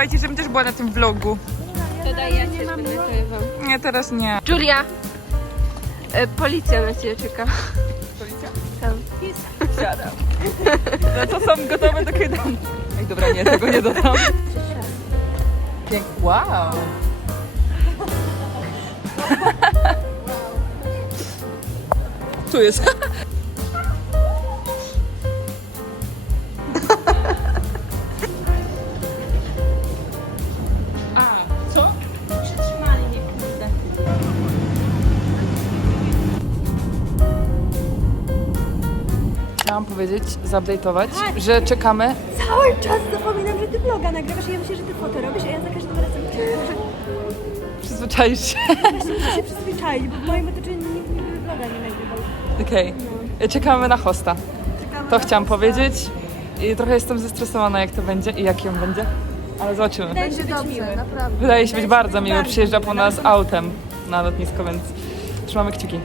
subskrybujcie, żebym też była na tym vlogu. To daj ja będę wam. Nie, teraz nie. Julia, e, policja na ciebie czeka. Policja? Tam. Siadam. No to są gotowe do kydania. Ej, dobra, nie, tego nie dodam. Pięk... Wow. Tu jest. Powiedzieć, zupdate'ować, że czekamy. Cały czas zapominam, że ty vloga nagrywasz i ja myślę, że ty fotę robisz, a ja za każdym razem Przyzwyczaisz się. właśnie muszę się przyzwyczaić, bo w moim otoczeniu nikt nigdy vloga nie nagrywał. Okej. Czekamy na hosta. To chciałam powiedzieć. I trochę jestem zestresowana, jak to będzie i jak ją będzie. Ale zobaczymy. Będzie dobrze, naprawdę. Wydaje się być bardzo miły. Przyjeżdża po nas autem na lotnisko, więc trzymamy kciuki.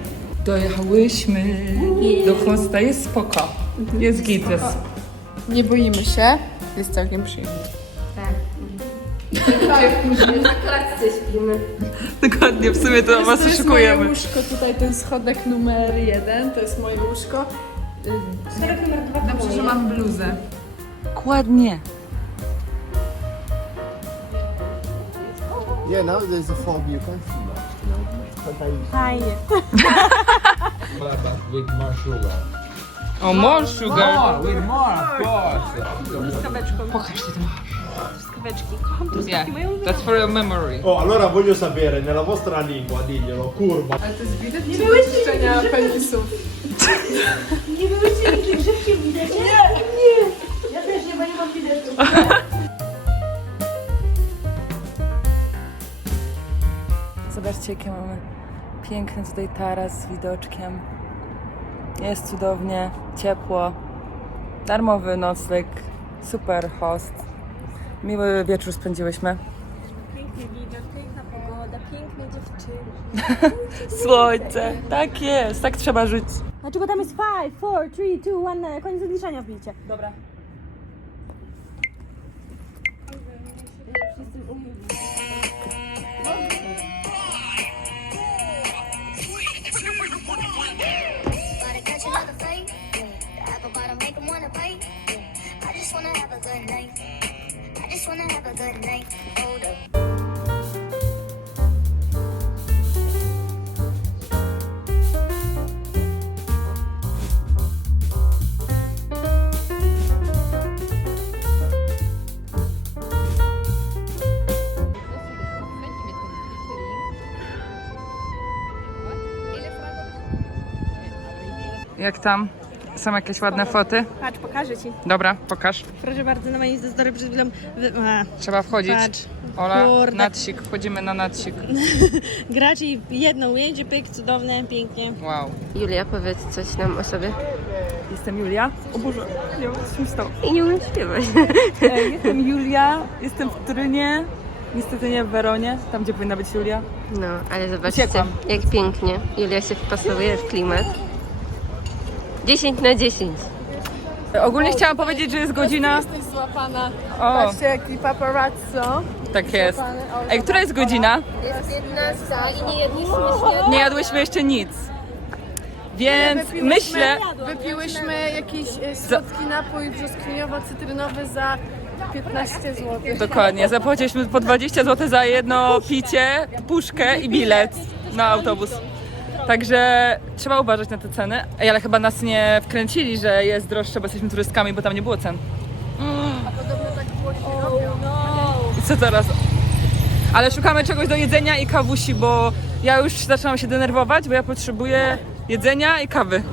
Dojechałyśmy do hosta. Jest spoko. Jest git, jest. Nie boimy się, jest całkiem przyjemnie. Na klatce śpimy. Dokładnie, w sumie to was to jest moje łóżko, tutaj jest schodek numer jeden, to jest moje łóżko. Schodek numer dwa to Dobrze, że mam bluzę. Dokładnie. Yeah, now there's a fog you can see now. You know, Fajnie. with more sugar. O, more sugar. More, with more, of course. Pokaż to. Yeah, that's for your memory. Oh, allora voglio sapere, nella vostra lingua, diglielo, curva. Ale to jest widać nie wyczyszczenia penisów. Nie byłyście nigdy grzeczkiem widać? Nie, nie. Ja też nie, bo nie mam widetu. Zobaczcie, jakie mamy piękny tutaj taras z widoczkiem. Jest cudownie, ciepło, darmowy nocleg, super host. Miły wieczór spędziłyśmy. Piękny widok, piękna pogoda, piękne dziewczyny. Słońce, tak jest, tak trzeba żyć. Znaczy, bo tam jest 5, 4, 3, 2, 1, koniec odliczania wbijcie. Dobra. Jak tam? Są jakieś ładne foty? Patrz, pokażę ci. Dobra, pokaż. Proszę bardzo, na moim story przed chwilą... wy- A, Trzeba wchodzić. Patrz. Ola, Kurde. nadsik, wchodzimy na nadsik. Grać i jedno ujęcie, pyk, cudowne, pięknie. Wow. Julia, powiedz coś nam o sobie. Jestem Julia. O Boże, nie wiem, co się stało. I nie umiem śpiewać. E, Jestem Julia, jestem w Turynie, niestety nie w Weronie, tam gdzie powinna być Julia. No, ale zobaczcie, Uciekłam. jak pięknie. Julia się wpasowuje w klimat. 10 na 10. Ogólnie chciałam powiedzieć, że jest godzina... Jesteś złapana. O, Patrzcie, jaki paparazzo. tak jest. Ej, która jest godzina? Jest 15 i nie jedliśmy śniadania. Nie jadłyśmy jeszcze nic. Więc myślę... Wypiłyśmy jakiś e, słodki napój brzoskwiniowo-cytrynowy za 15 zł. Dokładnie, zapłaciliśmy po 20 zł za jedno picie, puszkę i bilet na autobus. Także trzeba uważać na te ceny. Ej, ale chyba nas nie wkręcili, że jest droższe, bo jesteśmy turystkami, bo tam nie było cen. I co teraz? Ale szukamy czegoś do jedzenia i kawusi, bo ja już zaczynam się denerwować, bo ja potrzebuję jedzenia i kawy.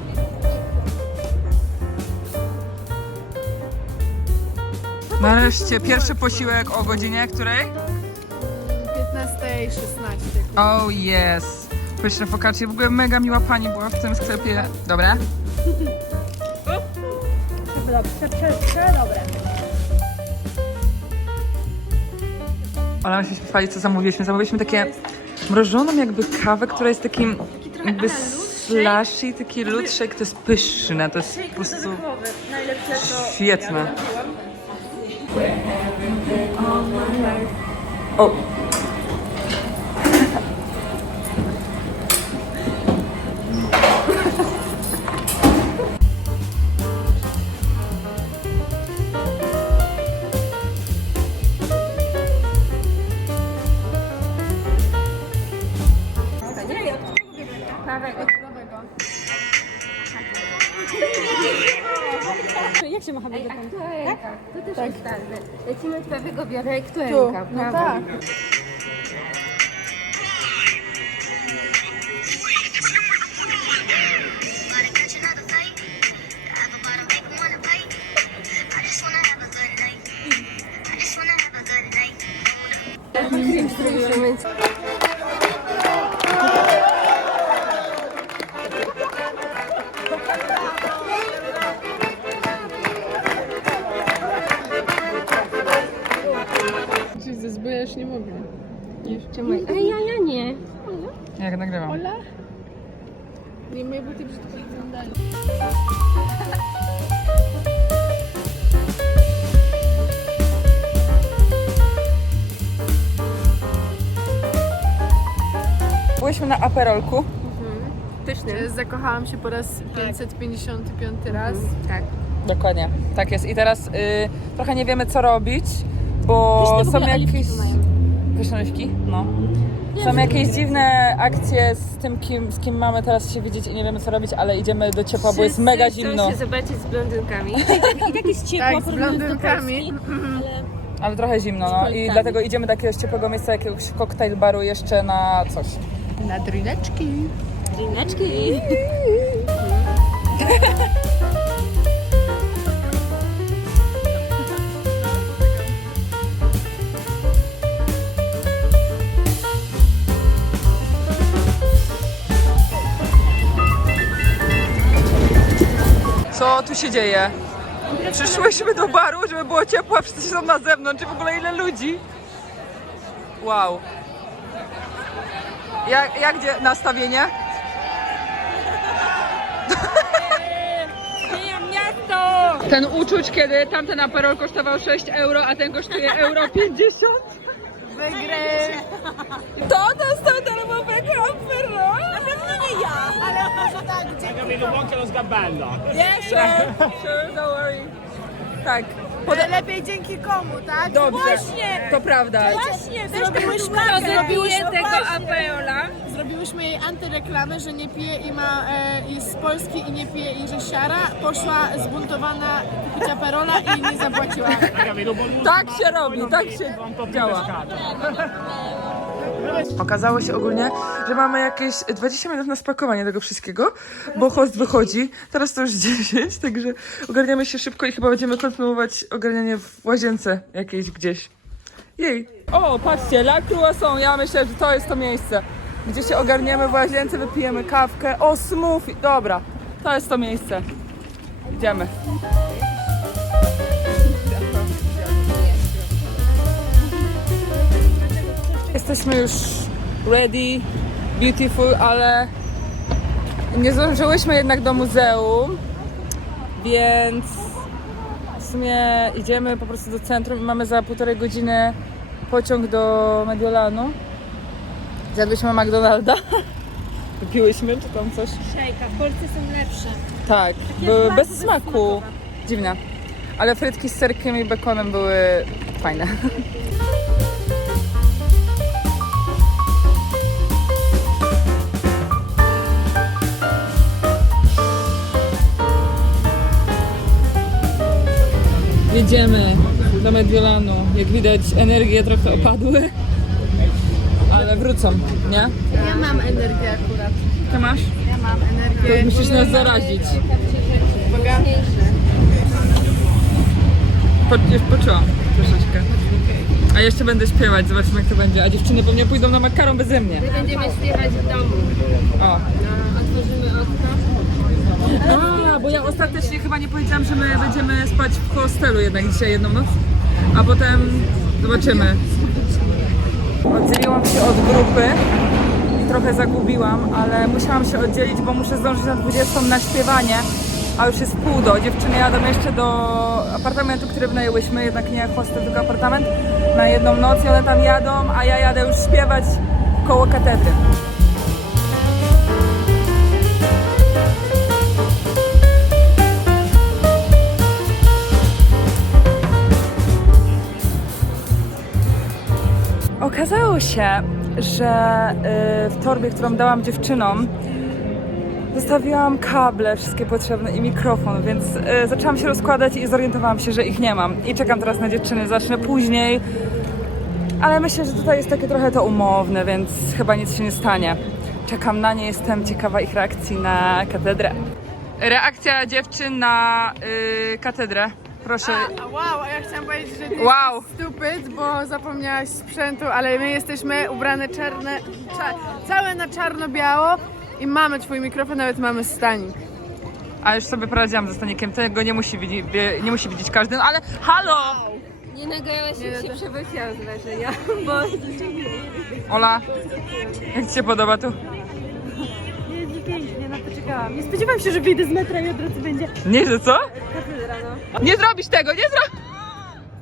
Nareszcie pierwszy posiłek o godzinie której? 15 i 16. Oh yes. Pyszne focaccia. W ogóle mega miła pani była w tym sklepie. Dobra? Ale my się chwali, co zamówiliśmy. Zamówiliśmy takie mrożoną jakby kawę, która jest takim jakby slushy, taki shake. To jest pyszne, to jest po prostu świetne. O. biorę, kto Tu, ręka? no tak. Aperolku. Pyszny. Zakochałam się po raz 555 raz. Tak. Dokładnie, tak jest. I teraz y, trochę nie wiemy, co robić, bo są jakieś... Pyszne oliwki? No. Są jakieś dziwne akcje z tym, kim, z kim mamy teraz się widzieć i nie wiemy, co robić, ale idziemy do ciepła, bo jest Wszyscy mega chcą zimno. się zobaczyć z blondynkami. Tak, z blondynkami. Ale trochę zimno, no. I dlatego idziemy do jakiegoś ciepłego miejsca, jakiegoś koktajl baru jeszcze na coś. Na drineczki. Drineczki. Co tu się dzieje? Przyszłyśmy do baru, żeby było ciepło, a wszyscy są na zewnątrz i w ogóle ile ludzi. Wow. Jak, jak gdzie nastawienie? Ten uczuć, kiedy tamten aperol kosztował 6 euro, a ten kosztuje euro 50. Wygrę. To dostał darmowego aperol? Na pewno nie ja. Yeah, sure. Sure, don't worry. Tak. Poda- Lepiej dzięki komu, tak? Dobrze. Właśnie. To prawda. Właśnie, zrobiłyśmy, zrobiłyśmy, tego apeola. zrobiłyśmy jej antyreklamę, że nie pije i ma, e, jest z Polski i nie pije i że siara. Poszła zbuntowana kupić aperola i nie zapłaciła. Tak się robi, tak się działa. Okazało się ogólnie, że mamy jakieś 20 minut na spakowanie tego wszystkiego, bo host wychodzi. Teraz to już 10, także ogarniamy się szybko i chyba będziemy kontynuować ogarnianie w łazience jakiejś gdzieś. Jej. O, patrzcie, La Croissant. Ja myślę, że to jest to miejsce, gdzie się ogarniemy w łazience, wypijemy kawkę. O, smoothie. Dobra, to jest to miejsce. Idziemy. Jesteśmy już ready, beautiful, ale nie zdążyłyśmy jednak do muzeum, więc w sumie idziemy po prostu do centrum i mamy za półtorej godziny pociąg do Mediolanu. Zjadłyśmy McDonalda. Wypiłyśmy czy tam coś. Szejka, w Polsce są lepsze. Tak, były bez smaku. Dziwne. Ale frytki z serkiem i bekonem były fajne. Jedziemy do Mediolanu. Jak widać energie trochę opadły, ale wrócą, nie? Ja mam energię akurat. Ty masz? Ja mam To energię. musisz nas zarazić. Po, już poczułam troszeczkę. A jeszcze będę śpiewać, zobaczymy jak to będzie. A dziewczyny pewnie pójdą na makaron beze mnie. My będziemy śpiewać w domu. O. Otworzymy okno. Ostatecznie chyba nie powiedziałam, że my będziemy spać w hostelu jednak dzisiaj jedną noc. A potem zobaczymy. Oddzieliłam się od grupy trochę zagubiłam, ale musiałam się oddzielić, bo muszę zdążyć na 20 na śpiewanie. a już jest pół do. Dziewczyny jadą jeszcze do apartamentu, który wynajęłyśmy, jednak nie hostel, tylko apartament, na jedną noc i one tam jadą, a ja jadę już śpiewać koło katedry. Okazało się, że y, w torbie, którą dałam dziewczynom, zostawiłam kable wszystkie potrzebne i mikrofon, więc y, zaczęłam się rozkładać i zorientowałam się, że ich nie mam. I czekam teraz na dziewczyny, zacznę później. Ale myślę, że tutaj jest takie trochę to umowne, więc chyba nic się nie stanie. Czekam na nie, jestem ciekawa ich reakcji na katedrę. Reakcja dziewczyn na y, katedrę. Proszę. A, wow, a ja chciałam powiedzieć, że ty Wow. jesteś stupid, bo zapomniałaś sprzętu, ale my jesteśmy ubrane czarne, cza, całe na czarno-biało i mamy twój mikrofon, nawet mamy stanik. A już sobie poradziłam ze stanikiem, tego nie musi, widzi, nie musi widzieć każdy, no ale halo! Nie nagałaś się, się przewysiłam z wrażenia, bo Ola, jak Ci się podoba tu? Jest pięknie, czekałam. Nie spodziewałam się, że wyjdę z metra i od razu będzie Nie, że co? katedra, no. Nie zrobisz tego, nie zrobisz!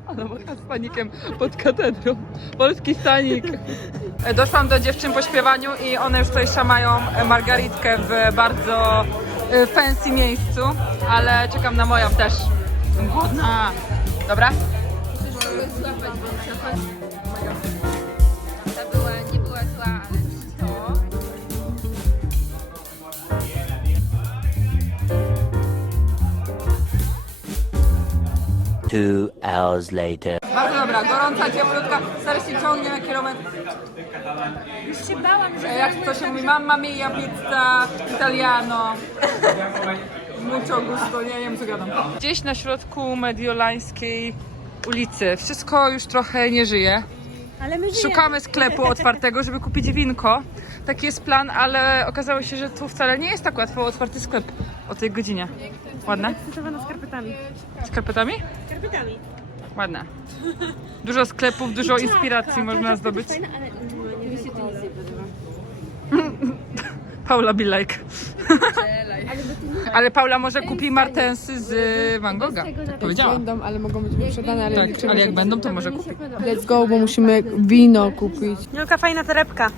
Ale moja z panikiem pod katedrą. Polski stanik. E, Doszłam do dziewczyn po śpiewaniu i one już tutaj szamają e, margaritkę w bardzo e, fancy miejscu, ale czekam na moją też. Jestem głodna. Dobra? Two hours later. Bardzo dobra, gorąca, cieplutka, stary się ciągnie na kilometr. Już się bałam, że Jak to się mówi, mamma mia, pizza, italiano. Mucho gusto, nie, nie wiem co gadam. Gdzieś na środku mediolańskiej ulicy. Wszystko już trochę nie żyje. Ale my żyjemy. Szukamy sklepu otwartego, żeby kupić winko. Taki jest plan, ale okazało się, że tu wcale nie jest tak łatwo otwarty sklep o tej godzinie. Ładne? Ekscytowana skarpetami. Skarpetami? Skarpetami. Ładne. Dużo sklepów, dużo inspiracji można zdobyć. Fajna, ale mm, Mi się to nic nie podoba. Paula be like. Ale Paula może kupi martensy z Van Gogha. Tak powiedziała. Będą, ale mogą być wyprzedane, ale Tak, liczymy, ale że- jak będą, to może kupi. Let's go, bo musimy wino kupić. Jolka, fajna torebka.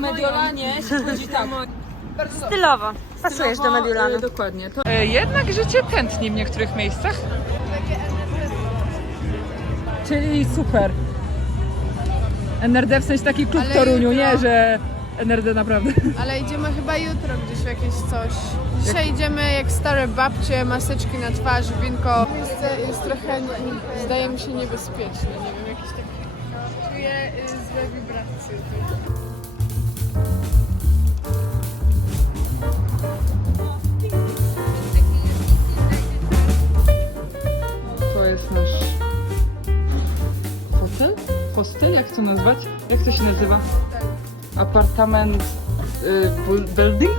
Mediolanie się chodzi tak. Stylowo. Pasujesz do Mediolanu. E, Dokładnie. To... E, jednak życie tętni w niektórych miejscach. Czyli super. NRD w sensie taki klub Ale Toruniu, jutro- nie, że NRD naprawdę. Ale idziemy chyba jutro gdzieś w jakieś coś. Dzisiaj idziemy jak stare babcie, maseczki na twarzy, winko. Miejsce jest trochę, nie- zdaje mi się, niebezpieczne. Nie wiem, jakieś takie... Czuję y, złe wibracje Hostel? Jak to nazwać? Jak to się nazywa? Apartament y, bu- building?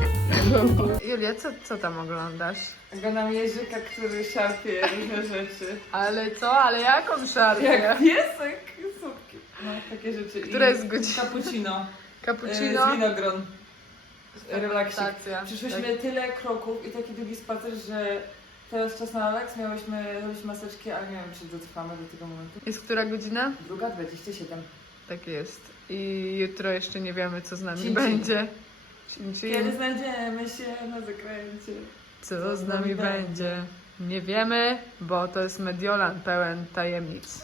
Julia, co, co tam oglądasz? Oglądam Jerzyka, który szarpie różne rzeczy. Ale co? Ale jaką szarpię? Jak piesek. No, takie rzeczy. Która I jest godzina? Cappuccino. Cappuccino? Y, Z winogron. Relaksik. Relaksacja. Przyszłyśmy Tak. tyle kroków i taki długi spacer, że teraz czas na relaks. Miałyśmy robić maseczki, ale nie wiem, czy dotrwamy do tego momentu. Jest która godzina? Druga 27. Tak jest. I jutro jeszcze nie wiemy, co z nami Cin, cin. będzie. Cin, cin. Kiedy znajdziemy się na zakręcie. Co z nami będzie? Nie wiemy, bo to jest Mediolan pełen tajemnic.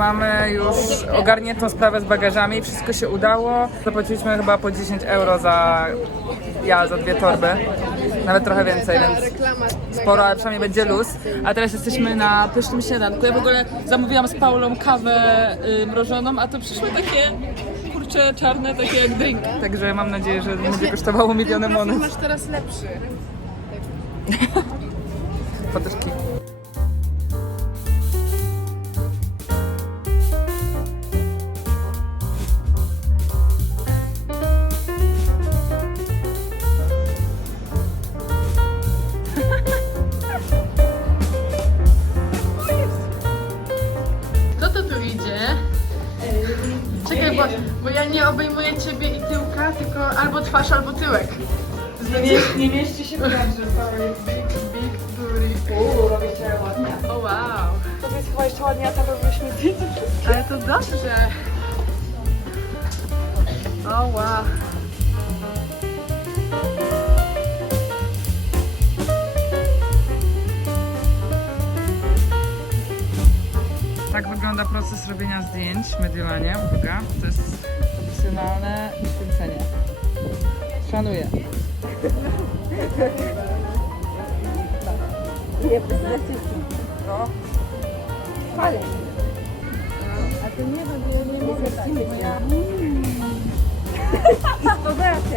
Mamy już ogarniętą sprawę z bagażami, wszystko się udało. Zapłaciliśmy chyba po 10 euro za, ja, za dwie torby. Nawet trochę więcej, więc sporo, ale przynajmniej będzie luz. A teraz jesteśmy na pysznym śniadanku. Ja w ogóle zamówiłam z Paulą kawę y, mrożoną, a to przyszły takie kurcze czarne, takie jak drink. Także mam nadzieję, że nie będzie kosztowało miliony monet. masz teraz lepszy. Foteczki. Wygląda proces robienia zdjęć w Mediolanie. Uwaga, to jest profesjonalne święcenie. Szanuję.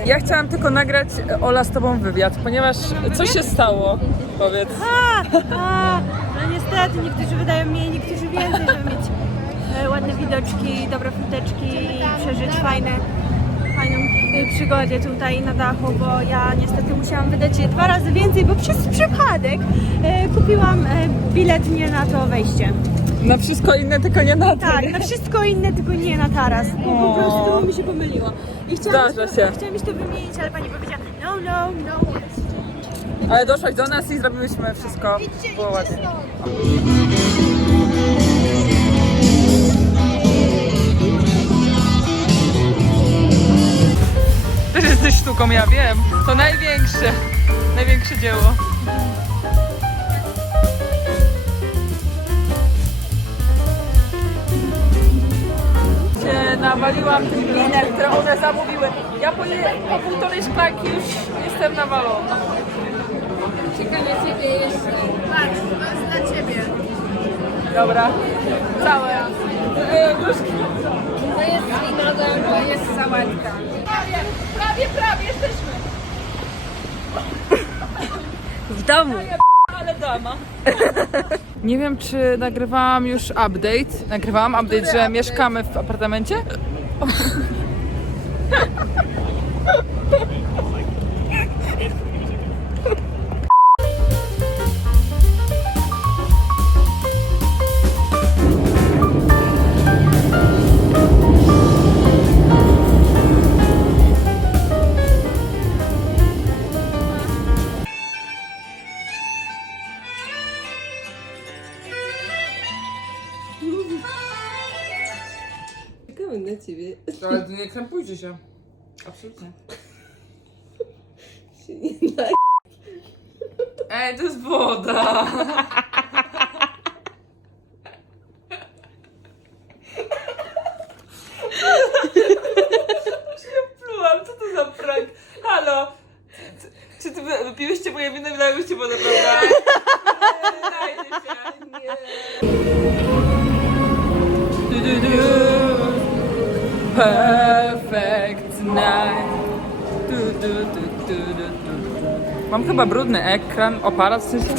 Ja chciałam tylko nagrać Ola z tobą wywiad, ponieważ co się stało? Powiedz. Niektórzy wydają mniej, niektórzy więcej, żeby mieć e, ładne widoczki, dobre futeczki i przeżyć fajne, fajną e, przygodę tutaj na dachu, bo ja niestety musiałam wydać dwa razy więcej, bo przez przypadek e, kupiłam e, bilet nie na to wejście. Na wszystko inne, tylko nie na to. Tak, na wszystko inne, tylko nie na taras. Bo po prostu mi się pomyliło. I chciałam, Zdarza się. chciałam iść to wymienić, ale pani powiedziała no, no, no. Ale doszłaś do nas i zrobiłyśmy wszystko. Było ładnie. Też jesteś sztuką, ja wiem. To największe, największe dzieło. Się nawaliłam tych które one zamówiły. Ja po, je, po półtorej szklanki już jestem nawalona. Patrz, to jest dla ciebie. Dobra. Całe. E. To jest winogron, to jest sałatka. Prawie, prawie jesteśmy. W domu. Ale dama. Nie wiem, czy nagrywałam już update. Nagrywałam update, że mieszkamy w apartamencie. Czekamy na ciebie. Ale nie krępujcie się. Absolutnie. Ej, to jest woda. chyba brudny ekran, aparat w sensie.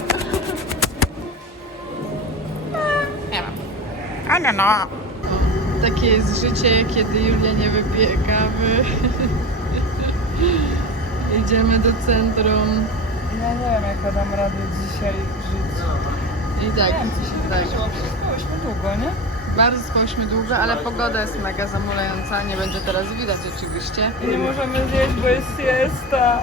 Nie mam. Ale no. Takie jest życie, kiedy Julia nie wypije kawy. Idziemy do centrum. Ja nie wiem, jak ja dam radę dzisiaj żyć. I tak, tak. Spłyśmy długo, nie? Bardzo spałyśmy długo, ale pogoda jest mega zamulająca. Nie będzie teraz widać oczywiście. I nie możemy zjeść, bo jest siesta.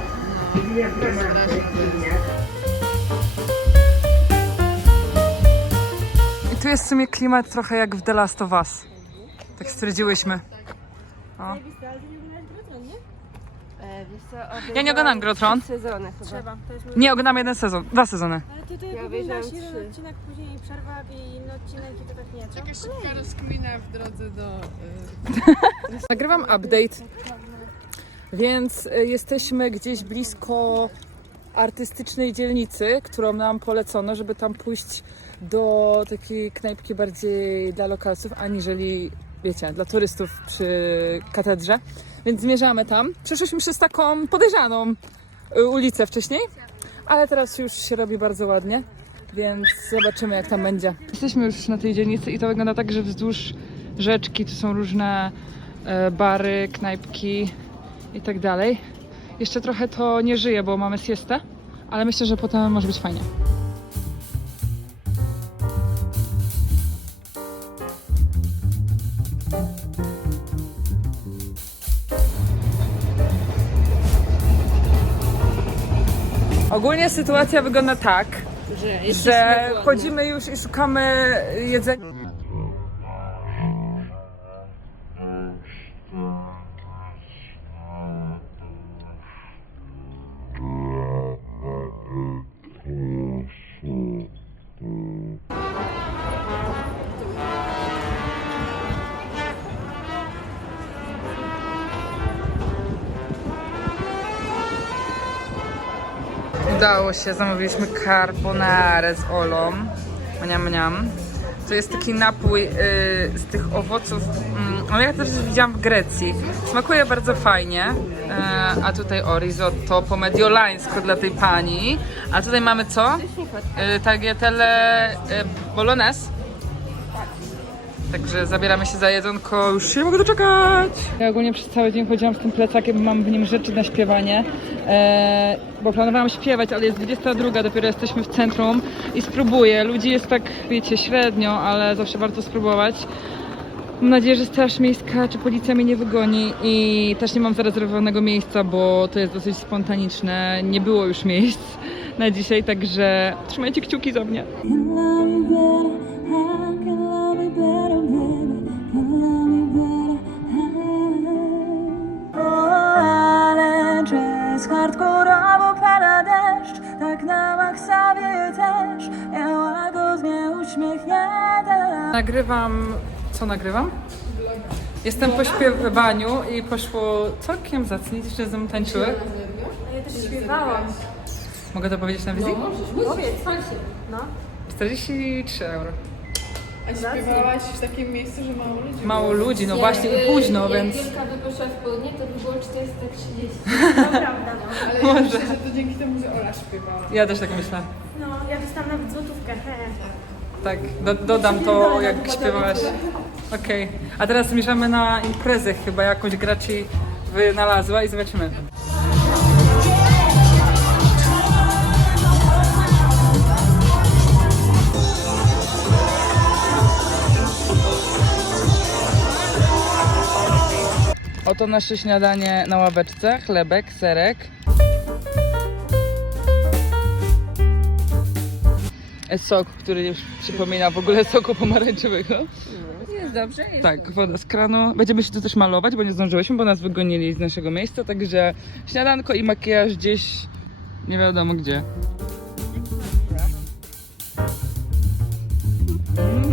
I tu jest w sumie klimat trochę jak w The Last of Us. Tak stwierdziłyśmy. Wiesz co, Ja nie oglądam Grotron. Sezony chyba. Trzeba, to jest mój... Nie, oglądam jeden sezon, dwa sezony. Ale ty, ty Ja obejrzałam jeden trzy. odcinek, później przerwa i inny odcinek i to tak nie. Taka szybka rozkmina w drodze do... y, Nagrywam update, więc y, jesteśmy gdzieś blisko artystycznej dzielnicy, którą nam polecono, żeby tam pójść do takiej knajpki bardziej dla lokalców, aniżeli, wiecie, dla turystów przy katedrze. Więc zmierzamy tam. Przeszliśmy przez taką podejrzaną y, ulicę wcześniej, ale teraz już się robi bardzo ładnie, więc zobaczymy jak tam będzie. Jesteśmy już na tej dzielnicy i to wygląda tak, że wzdłuż rzeczki tu są różne e, bary, knajpki i tak dalej. Jeszcze trochę to nie żyje, bo mamy siestę, ale myślę, że potem może być fajnie. Ogólnie sytuacja wygląda tak, że, że chodzimy już i szukamy jedzenia. Udało się, zamówiliśmy carbonarę z Olą. Mniam, mniam. To jest taki napój y, z tych owoców, mm, ale ja też widziałam w Grecji. Smakuje bardzo fajnie. E, a tutaj o risotto po mediolańsku dla tej pani. A tutaj mamy co? Y, tagliatelle y, bolognese. Także zabieramy się za jedzonko, już się nie mogę doczekać. Ja ogólnie przez cały dzień chodziłam z tym plecakiem, mam w nim rzeczy na śpiewanie, e, bo planowałam śpiewać, ale jest 22, dopiero jesteśmy w centrum i spróbuję. Ludzi jest tak, wiecie, średnio, ale zawsze warto spróbować. Mam nadzieję, że Straż Miejska czy policja mnie nie wygoni i też nie mam zarezerwowanego miejsca, bo to jest dosyć spontaniczne. Nie było już miejsc na dzisiaj, także trzymajcie kciuki za mnie. Przez hardkorowo pada deszcz Tak na maksa też Ja łagodnie uśmiechnięta Nagrywam. Co nagrywam? Jestem po śpiewaniu i poszło całkiem zacnie. Dziewczyny ze mną tańczyły. Ja też śpiewałam. Mogę to powiedzieć na wizji? Powiedz. No. 43 euro. A śpiewałaś w takim miejscu, że mało ludzi Mało ludzi, no właśnie i późno, więc Jak by poszła w południe, to by było 430. Prawda, no. Ale ja myślę, że to dzięki temu, że Ola śpiewała. ja też tak myślę. No, ja dostałam nawet złotówkę. He. Tak, do, dodam to jak śpiewałaś. Okej, a teraz zmierzamy na imprezę chyba jakąś graci wynalazła i zobaczymy. Oto nasze śniadanie na ławeczce, chlebek, serek. Sok, który już przypomina w ogóle soku pomarańczowego. Jest dobrze? Tak, woda z kranu. Będziemy się tu też malować, bo nie zdążyłyśmy, bo nas wygonili z naszego miejsca, także śniadanko i makijaż gdzieś nie wiadomo gdzie. Rozrywka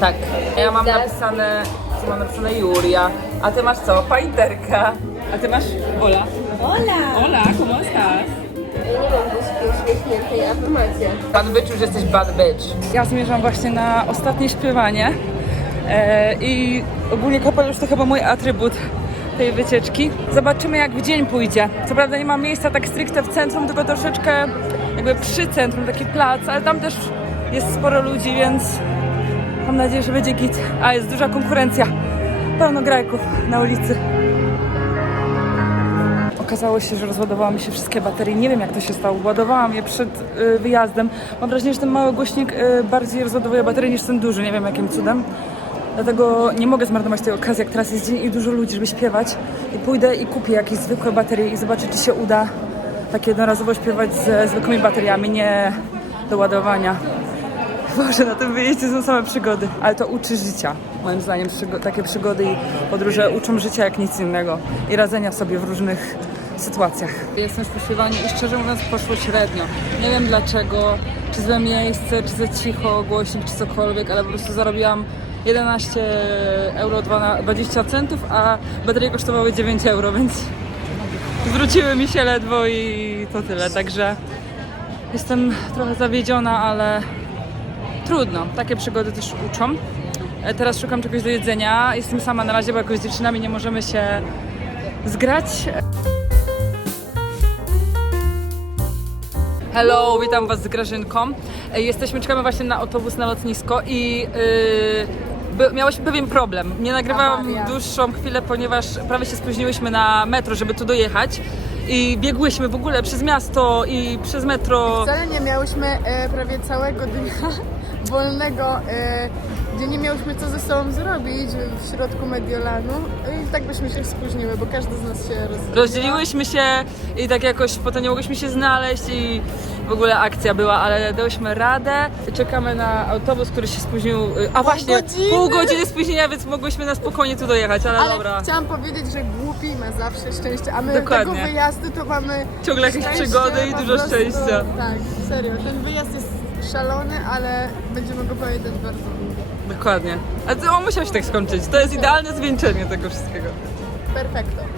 Tak, ja mam napisane, co mam napisane Julia, a ty masz co? Paiterka. A ty masz Ola. Ola! Ola, ¿cómo estás? Ja nie wiem, gdzie uśmiechniętej afirmacja. Bad bitch już jesteś bad bitch. Ja zmierzam właśnie na ostatnie śpiewanie e, i ogólnie kapelusz to chyba mój atrybut tej wycieczki. Zobaczymy jak w dzień pójdzie. Co prawda nie ma miejsca tak stricte w centrum, tylko troszeczkę jakby przy centrum, taki plac, ale tam też jest sporo ludzi, więc mam nadzieję, że będzie git. A jest duża konkurencja. Pełno grajków na ulicy. Okazało się, że rozładowały mi się wszystkie baterie. Nie wiem jak to się stało. Ładowałam je przed y, wyjazdem. Mam wrażenie, że ten mały głośnik y, bardziej rozładowuje baterię niż ten duży. Nie wiem jakim cudem. Dlatego nie mogę zmarnować tej okazji, jak teraz jest dzień i dużo ludzi, żeby śpiewać. I pójdę i kupię jakieś zwykłe baterie i zobaczę, czy się uda tak jednorazowo śpiewać ze zwykłymi bateriami, nie do ładowania. Boże, na tym wyjeździe są same przygody, ale to uczy życia. Moim zdaniem przygo- takie przygody i podróże uczą życia jak nic innego i radzenia sobie w różnych sytuacjach. Jestem w i szczerze mówiąc poszło średnio. Nie wiem dlaczego, czy złe miejsce, czy za cicho, głośnik, czy cokolwiek, ale po prostu zarobiłam 11 euro 20 centów, a baterie kosztowały 9 euro, więc zwróciły mi się ledwo i to tyle. Także jestem trochę zawiedziona, ale trudno. Takie przygody też uczą. E, Teraz szukam czegoś do jedzenia. Jestem sama na razie, bo jakoś z dziewczynami nie możemy się zgrać. Hello, witam Was z Grażynką. E, Jesteśmy, czekamy właśnie na autobus na lotnisko i yy, by, miałyśmy pewien problem. Nie nagrywałam dłuższą chwilę, ponieważ prawie się spóźniłyśmy na metro, żeby tu dojechać. i biegłyśmy w ogóle przez miasto i przez metro. Wcale nie miałyśmy e, prawie całego dnia wolnego, e, gdzie nie miałyśmy co ze sobą zrobić w środku Mediolanu i tak byśmy się spóźniły, bo każdy z nas się rozdzieliła. Rozdzieliłyśmy się i tak jakoś potem nie mogłyśmy się znaleźć i w ogóle akcja była, ale dałyśmy radę. Czekamy na autobus, który się spóźnił. y, A właśnie, godziny. pół godziny spóźnienia, więc mogłyśmy na spokojnie tu dojechać, ale, Ale dobra. chciałam powiedzieć, że głupi ma zawsze szczęście, a my Dokładnie. tego wyjazdu to mamy Ciągle jakieś przygody i dużo prostu. szczęścia. Tak, serio, ten wyjazd jest szalony, ale będziemy go pamiętać bardzo długo. Dokładnie. A to on musiał się tak skończyć. To jest idealne zwieńczenie tego wszystkiego. Perfekto.